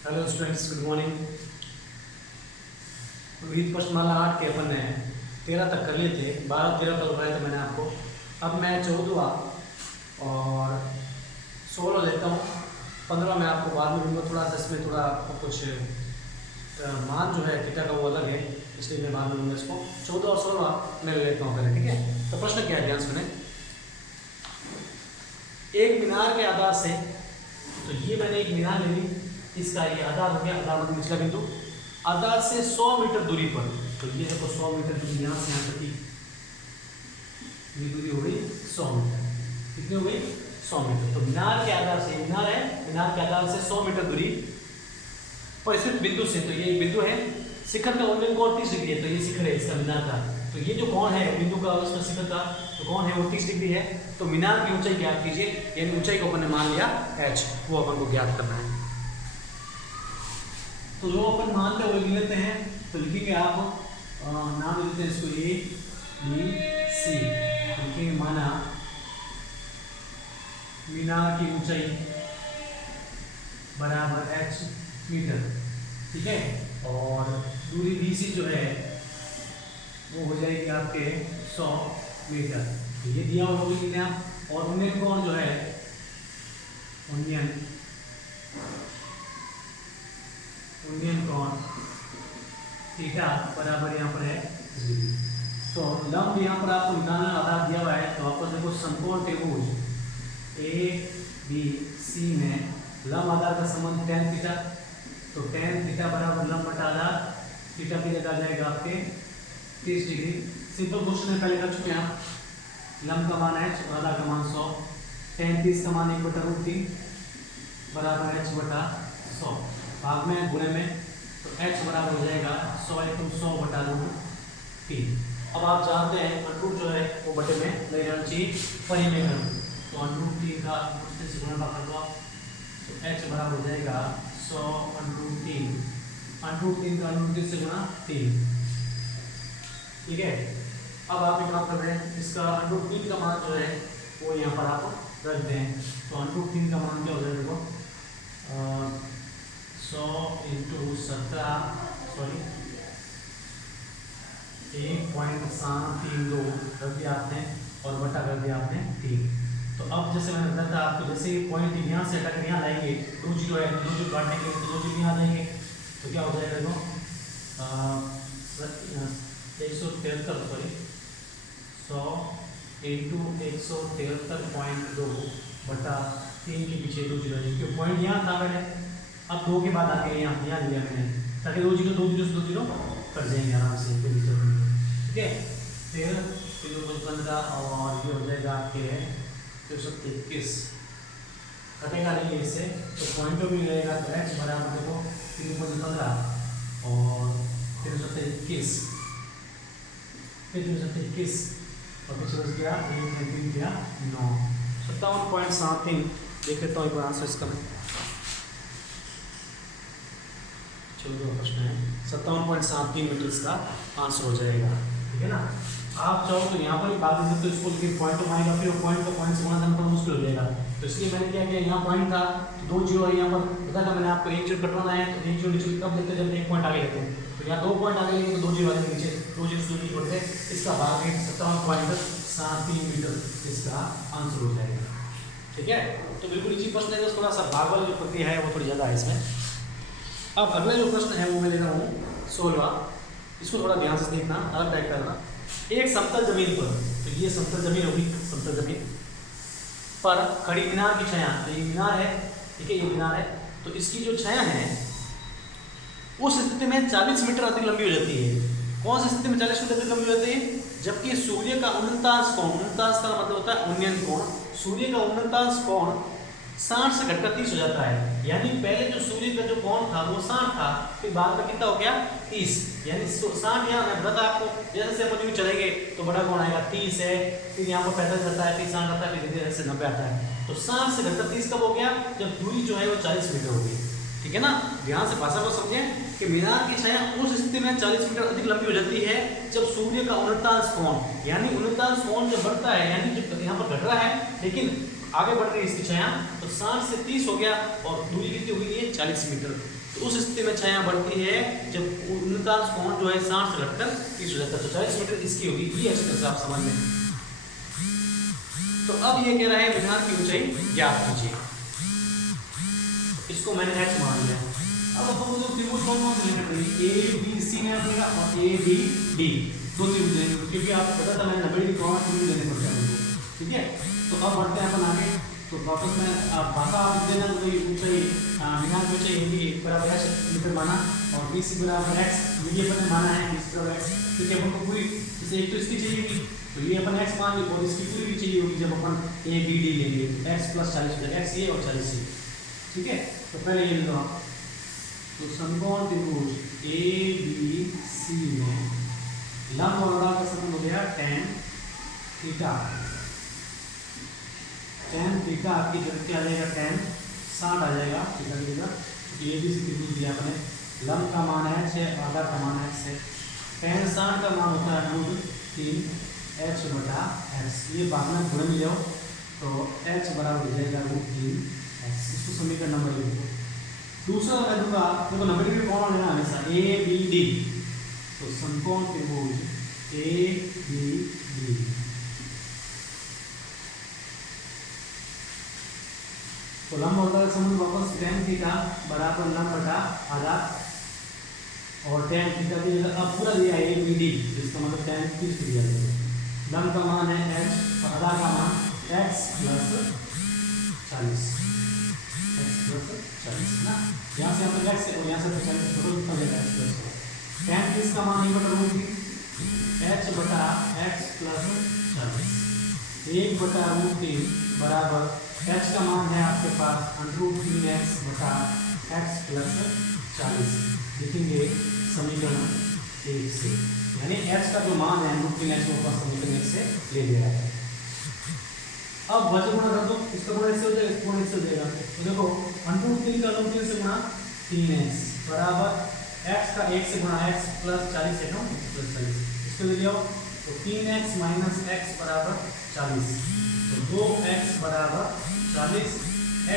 Hello students, good morning. विविध प्रश्नमाला 8 के अपन ने 13 तक कर लिए थे, 12-13 तक बताया था मैंने आपको। अब मैं 14वां और 16 लेता हूँ। 15 में आपको बाद में दूंगा। थोड़ा सा इसमें थोड़ा कुछ मान जो है थीटा का वो अलग है, इसलिए मैं बाद में दूंगा इसको। 14 और 16 मैं ले लेता हूँ पहले, ठीक है। तो प्रश्न क्या है, ध्यान सुने। एक मीनार के आधार से, तो ये मैंने एक मीनार ले ली, इसका ये आधार हो गया, आधार मतलब निचला बिंदु। आधार से 100 मीटर दूरी पर, तो ये देखो 100 मीटर दूरी यहाँ से यहाँ तक की ये दूरी हो गई 100 मीटर। कितनी हो गई? 100 मीटर। तो मीनार के आधार से, मीनार है, मीनार के आधार से 100 मीटर दूरी पर स्थित बिंदु से, तो ये एक बिंदु है, शिखर का उन्नयन कोण 30 डिग्री है, तो ये शिखर है इसका मीनार का। तो ये जो कोण है बिंदु का, उसका शिखर का जो कोण है वो 30 डिग्री है। तो मीनार की ऊंचाई ज्ञात कीजिए, यानी ऊंचाई को अपन ने मान लिया h, वो अपन को ज्ञात करना है। तो जो अपन मानते हैं वो लिख लेते हैं। तो लिखेंगे आप नाम लेते हैं इसको A B C, लिखेंगे माना मीनार की ऊंचाई बराबर h मीटर, ठीक है। और दूरी BC जो है वो हो जाएगी आपके 100 मीटर। तो ये दिया हुआ लिखने आप। और उन्नयन कोण जो है, उन्नयन कोण थीटा बराबर यहाँ पर है 30 डिग्री। तो लंब यहाँ पर आपको निकालना आधार दिया हुआ है, तो आपको देखो समकोण त्रिभुज ABC में लंब आधार का संबंध tan थीटा, तो tan थीटा बराबर लंब बटा आधार, थीटा की जगह आ जाएगा आपके 30 डिग्री। सिंपल क्वेश्चन है, पहले कर चुके हैं आप। लंब का मान h और आधार का मान 100, tan 30 का मान 1/√3 बराबर h बटा 100, भाग में गुणे में, तो h बराबर हो जाएगा 100 × 100/√3। अब आप जानते हैं √ जो है वो बटे में नहीं रहना चाहिए, परिमेय में करो, तो √3 का से गुणा कर दो आप, तो h बराबर हो जाएगा 100 √3, √3 का √3 से गुणा 3, ठीक है। अब आप एक बात कर रहे हैं, इसका √3 का मान जो है वो यहाँ पर आप रख दें, तो √3 का मान क्या हो जाएगा? देखो 100 × 17, सॉरी 1.732 रख दिया आपने और बटा कर दिया आपने 3। तो अब जैसे मैंने बताया था आपको, जैसे पॉइंट यहाँ से हटाकर यहाँ लाएंगे, 2 जीरो है, 2 जीरो काटने के लिए तो 2 जीरो यहाँ आ जाएंगे, तो क्या हो जाएगा? देखो 173, सॉरी 100 × 173.2 बटा 3 के पीछे 2 जीरो, क्योंकि पॉइंट यहाँ था मैंने, अब 2 के बाद आके यहाँ लिया मैंने, ताकि 2 जीरो से 2 जीरो कट जाएंगे आराम से, ठीक है। फिर 15 और ये हो जाएगा आपके 321, कटेगा नहीं है इससे, तो पॉइंट भी रहेगा, तो h बराबर देखो 3.15 और 321, फिर 321 और पीछे बच गया 1 गया 9, 57.73। देख लेता हूँ एक बार आंसर इसका मैं। चलो प्रश्न है 57.73 मीटर इसका आंसर हो जाएगा, ठीक है ना। आप चाहो तो यहाँ पर भी बात कर सकते हो, इसको लेकिन पॉइंट तो आएगा, फिर पॉइंट को पॉइंट से गुणा करना थोड़ा मुश्किल हो जाएगा, तो इसलिए मैंने क्या किया, यहाँ पॉइंट था तो 2 जीरो है, यहाँ पर पता था मैंने आपको 1 जीरो कटवाना है, तो 1 जीरो नीचे कब लेते हैं? जब 1 पॉइंट आगे लेते हैं, तो यहाँ 2 पॉइंट आगे लेंगे तो 2 जीरो आगे नीचे, 2 जीरो से 2 जीरो बढ़ते, इसका भाग है 57.73 मीटर, इसका आंसर हो जाएगा, ठीक है। तो बिल्कुल इसी प्रश्न है, थोड़ा सा भाग वाली जो प्रक्रिया है वो थोड़ी ज़्यादा है इसमें। अब अगला जो प्रश्न है वो मैं ले रहा हूँ 16वां, इसको थोड़ा ध्यान से देखना, अलग टाइप करना। एक समतल जमीन पर, तो ये समतल जमीन होगी, समतल जमीन पर खड़ी मीनार की छाया, तो ये मीनार है, ठीक है, ये मीनार है, तो इसकी जो छाया है उस स्थिति में 40 मीटर अधिक लंबी हो जाती है। कौन सी स्थिति में 40 मीटर अधिक लंबी हो जाती है? जबकि सूर्य का उन्नतांश कोण, उन्नतांश का मतलब होता है उन्नयन कोण, सूर्य का उन्नतांश कोण 60 से घटकर 30 हो जाता है। यानी पहले जो सूर्य का जो कोण था वो 60 था, फिर बाद में कितना हो गया? 30, यानी 60 यहाँ मैं बता आपको, जैसे अपन यूँ चलेंगे तो बड़ा कोण आएगा 30 है, फिर यहाँ पर 45 आता है, फिर 60 आता है, फिर धीरे से 90 आता है, तो 60 से घटकर 30 कब हो गया? जब दूरी जो है वो 40 मीटर हो गई, ठीक है ना। ध्यान से भाषा को समझें कि मीनार की छाया उस स्थिति में 40 मीटर अधिक लंबी हो जाती है जब सूर्य का उन्नतांश कोण, यानी उन्नतांश कोण जब बढ़ता है, यानी जब यहाँ पर घट रहा है लेकिन आगे बढ़ रही है इसकी छाया, तो 60 से 30 हो गया और दूरी कितनी हो गई है? 40 मीटर। तो उस स्थिति में छाया बढ़ती है जब उनतालीस कोण जो है 60 से घटकर 30 हो जाता है। तो 40 मीटर इसकी होगी, ये अच्छी तरह से आप समझ लें। तो अब ये कह रहा है विधान की ऊंचाई ज्ञात कीजिए, इसको मैंने x मान लिया। अब हम लोग त्रिभुज कौन से लेने पड़ेंगे, ए बी सी में अपनेगा और ए बी डी दो त्रिभुज लेंगे, क्योंकि आपको पता था मैंने 90 डिग्री कोण त्रिभुज लेने पड़ते हैं हमको, ठीक है। तो अब बढ़ते हैं अपन आगे। तो वापस में भाषा आप देना, तो ऊंचाई विधान की ऊंचाई ए बी बराबर x मीटर माना और बी सी बराबर x, ये अपन माना है बी सी बराबर x, ठीक है। अपन को पूरी जैसे एक तो इसकी चाहिए होगी, तो ये अपन x मान ली और इसकी पूरी भी चाहिए होगी। जब अपन ए बी डी लेंगे तो x + 40 हो जाएगा, x ये और 40 ये, ठीक है। तो पहले ये लो आप, तो समकोण त्रिभुज ए बी सी में लंब और लंब का संबंध हो गया tan थीटा। tan थीटा की जगह क्या आ जाएगा, tan 60 आ जाएगा थीटा की जगह। ए बी सी त्रिभुज दिया अपने, लंब का मान है 6, आधार का मान है 6, tan 60 का मान होता है √3h/x। ये बाद में गुणे में जाओ तो h बराबर हो जाएगा √3x। इसको समीकरण नंबर 1। दूसरा मैं दूंगा, देखो 90 डिग्री कोण लेना हमेशा ए बी डी, तो समकोण त्रिभुज ए बी डी, तो लंब और लंब संबंध वापस tan थीटा बराबर लंब बटा आधार और tan थीटा की जगह अब पूरा दिया ए बी डी, इसका मतलब tan 30 दिया है। लंब का मान है h, आधार का मान x + 40, ना, यहाँ से हम x और यहाँ से 40 टोटल कितना देगा x + tan 30 का मान बटा √3 h बटा x + 40, 1 बटा √3 बराबर h का मान है आपके पास √3x बटा x + 40। लिखेंगे समीकरण 1 से, यानी h का जो मान है √3x को ऊपर समीकरण 1 से ले लिया है। अब वजन गुणा कर दो, इसका गुणा इससे हो जाएगा, इसका गुणा इससे हो जाएगा। तो देखो √3 का √3 से गुणा 3x बराबर x का 1 से गुणा x + 40 है, + 40 इसको ले लियो तो 3x - x बराबर 40, तो 2x बराबर 40,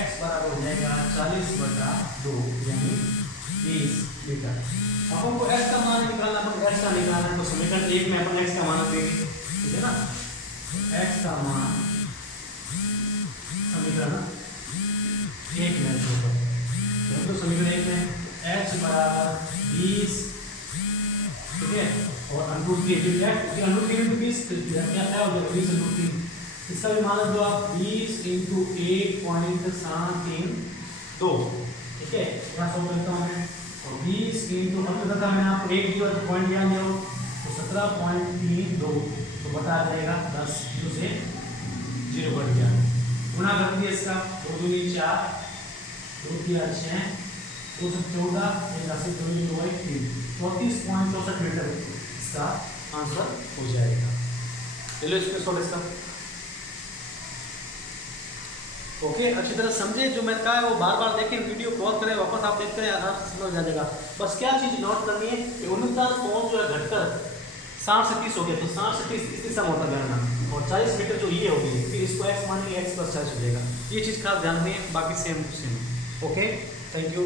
x बराबर हो जाएगा 40/2 यानी 20 मीटर। अब हमको x का मान निकालना, अपन x का निकालना है, तो समीकरण 1 में अपन x का मान देंगे, ठीक है ना। x का मान समीकरण 1 में तो समीकरण 1 में h बराबर 20, ठीक है, और √3 √3 × 20 क्या हो जाएगा 20 × 3, इसका भी मान दो आप 20 × 1.732, ठीक है। यहाँ सॉल्व करता हूँ मैं, और 20 × मतलब था मैंने आपको 1 दिया तो पॉइंट ध्यान दो, तो 17.32 तो बता जाएगा 10 से 0 बढ़ गया, गुणा कर दिया इसका 2 दूनी 4, 2 3 6, 2 से 14, 1 से 2 2 3, 34.64 मीटर इसका आंसर हो जाएगा। चलो इसमें सॉल्व इसका ओके, अच्छी तरह समझे जो मैंने कहा है वो बार बार देखें, वीडियो पॉज करें, वापस आप देखते हैं, आराम से समझ जाएगा। बस क्या चीज़ नोट करनी है कि 49 कोण जो है घटकर 60 से 30 हो गया, तो 60 से 30 इसकी सम होता जाना, और 40 मीटर जो ये होगी, फिर इसको x मान लिया, x + 40 हो जाएगा। ये चीज़ खास ध्यान रखनी है, बाकी same to same. Okay, thank you.